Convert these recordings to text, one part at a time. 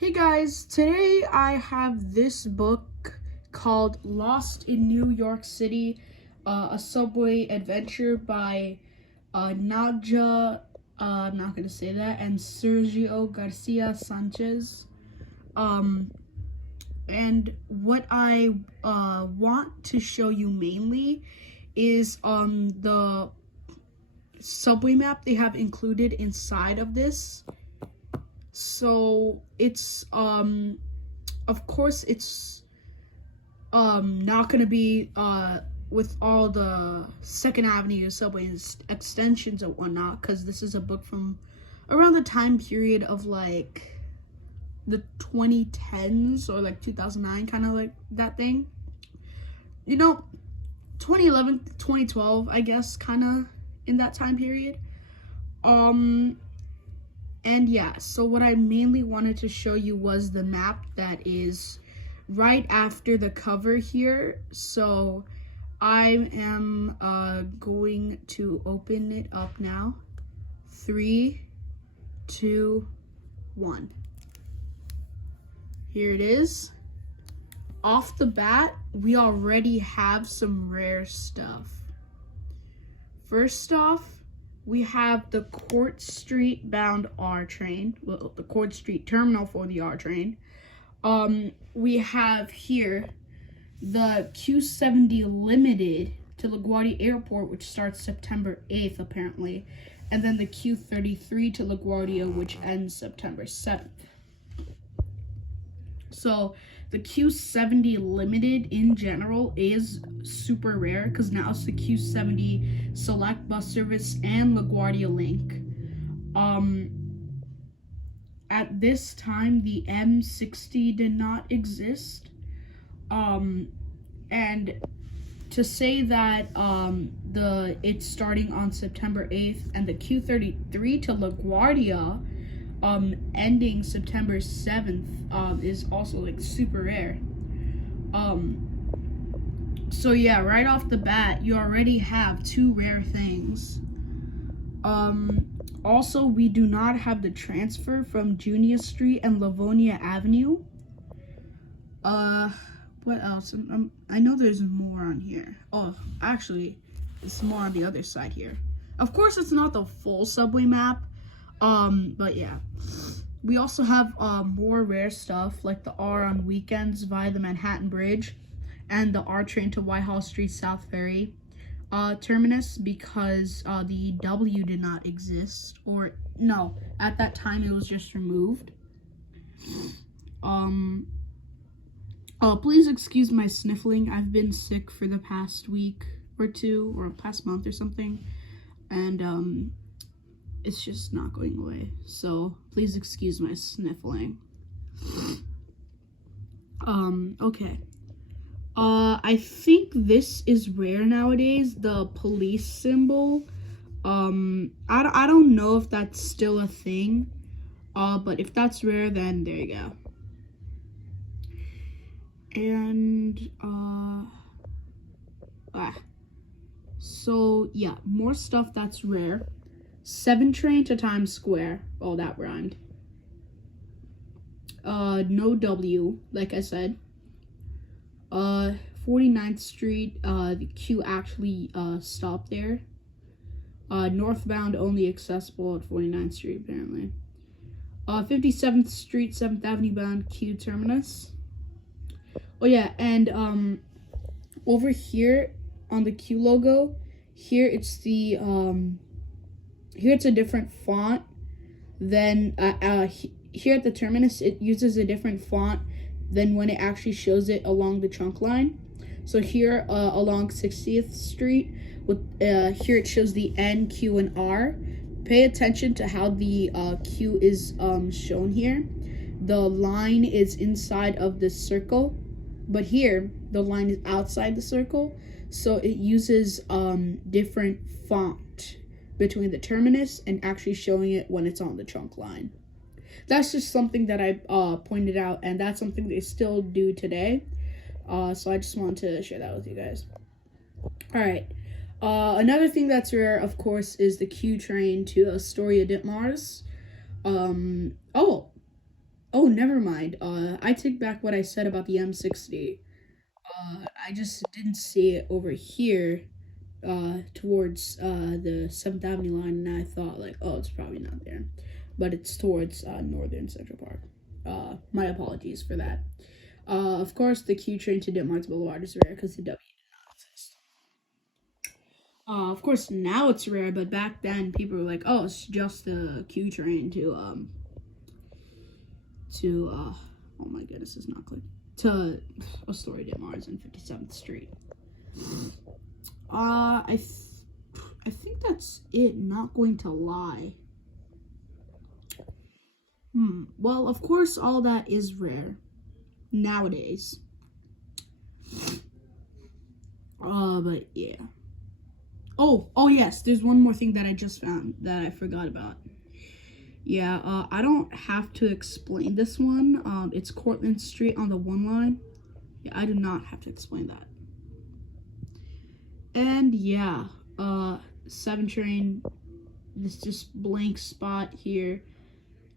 Hey guys, today I have this book called Lost in New York City, a subway adventure by Nadja, I'm not going to say that, and Sergio Garcia Sanchez. Um, and what I want to show you mainly is the subway map they have included inside of this. So it's of course it's not gonna be with all the Second Avenue subway extensions and whatnot, because this is a book from around the time period of like the 2010s or like 2009, kind of like that thing, 2011 2012, I guess, kind of in that time period. And yeah, so what I mainly wanted to show you was the map that is right after the cover here. So I am going to open it up now. 3, 2, 1. Here it is. Off the bat, we already have some rare stuff. First off, we have the Court Street bound R train, well, the Court Street terminal for the R train. We have here the Q70 Limited to LaGuardia Airport, which starts September 8th, apparently. And then the Q33 to LaGuardia, which ends September 7th. So the Q70 Limited in general is super rare because now it's the Q70 Select Bus Service and LaGuardia Link. At this time, the M60 did not exist. And to say that it's starting on September 8th and the Q33 to LaGuardia ending September 7th is also like super rare. So yeah, right off the bat, you already have two rare things. Also, we do not have the transfer from Junia Street and Livonia Avenue. What else? I know there's more on here. Oh, actually, it's more on the other side here. Of course, it's not the full subway map. But yeah, we also have more rare stuff like the R on weekends via the Manhattan Bridge and the R train to Whitehall Street South Ferry terminus, because the W did not exist, or no, at that time it was just removed. Please excuse my sniffling. I've been sick for the past week or two, or past month or something, and it's just not going away, so please excuse my sniffling. Okay. I think this is rare nowadays, the police symbol. I don't know if that's still a thing, but if that's rare, then there you go. And, so yeah, more stuff that's rare. 7 train to Times Square. Oh, that rhymed. No W, like I said. 49th Street, the Q actually stopped there. Northbound only accessible at 49th Street, apparently. 57th Street, 7th Avenue bound Q terminus. Oh yeah, and over here on the Q logo, here it's the here it's a different font than here at the terminus. It uses a different font than when it actually shows it along the trunk line. So here along 60th Street, with here it shows the N, Q, and R. Pay attention to how the Q is shown here. The line is inside of this circle, but here the line is outside the circle. So it uses different font between the terminus and actually showing it when it's on the trunk line. That's just something that I pointed out, and that's something they still do today. So I just wanted to share that with you guys. All right. Another thing that's rare, of course, is the Q train to Astoria Ditmars. Oh, Oh, never mind. I take back what I said about the M60. I just didn't see it over here, towards the 7th Avenue line, and I thought like, oh, it's probably not there, but it's towards Northern Central Park. My apologies for that. Of course, the Q train to Ditmars Boulevard is rare because the W did not exist. Of course, now it's rare, but back then people were like, oh, it's just the Q train to oh my goodness, it's not clicking, to Astoria Ditmars and 57th Street. I think that's it, not going to lie. Well, of course, all that is rare nowadays. But yeah. Oh yes, there's one more thing that I just found that I forgot about. Yeah, I don't have to explain this one. It's Cortlandt Street on the 1 line. Yeah, I do not have to explain that. And yeah, 7 train, this just blank spot here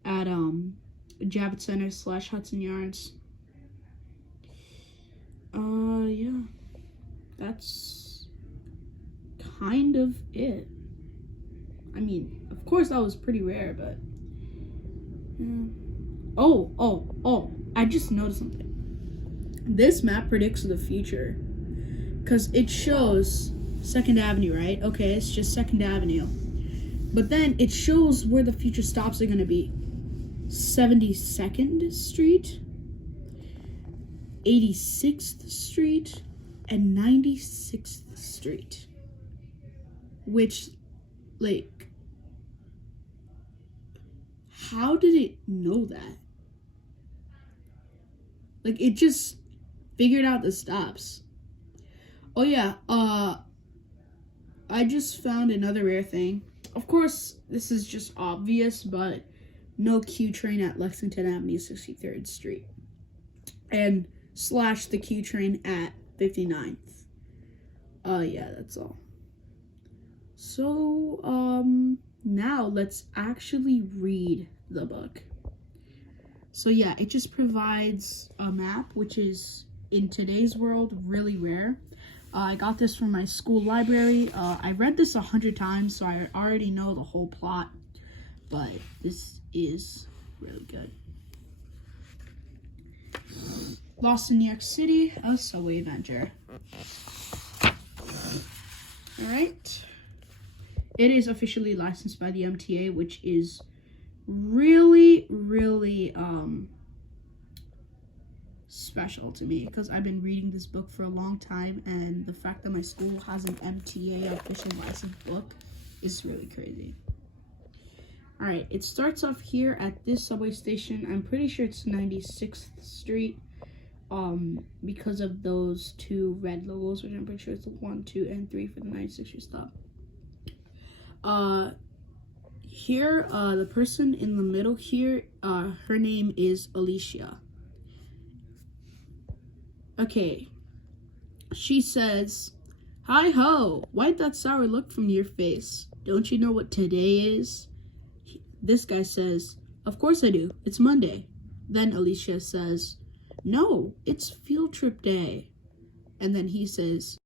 at Javits Center / Hudson Yards. Yeah, that's kind of it. I mean, of course that was pretty rare, but yeah. Oh, I just noticed something. This map predicts the future, because it shows 2nd Avenue, right? Okay, it's just 2nd Avenue. But then it shows where the future stops are going to be. 72nd Street, 86th Street, and 96th Street. Which, like, how did it know that? Like, it just figured out the stops. Oh yeah, I just found another rare thing. Of course, this is just obvious, but no Q train at Lexington Avenue, 63rd Street. And / the Q train at 59th. Yeah, that's all. So, now let's actually read the book. So yeah, it just provides a map, which is, in today's world, really rare. I got this from my school library. I read this 100 times, so I already know the whole plot, but this is really good. Lost in New York City, a subway adventure. Alright. It is officially licensed by the MTA, which is really, really, special to me, because I've been reading this book for a long time, and the fact that my school has an MTA official licensed book is really crazy. Alright, it starts off here at this subway station. I'm pretty sure it's 96th Street, because of those 2 red logos, which I'm pretty sure it's 1, 2, and 3 for the 96th Street stop. Here, the person in the middle here, her name is Alicia. Okay, she says, "Hi ho, wipe that sour look from your face. Don't you know what today is?" This guy says, "Of course I do, it's Monday." Then Alicia says, "No, it's field trip day." And then he says,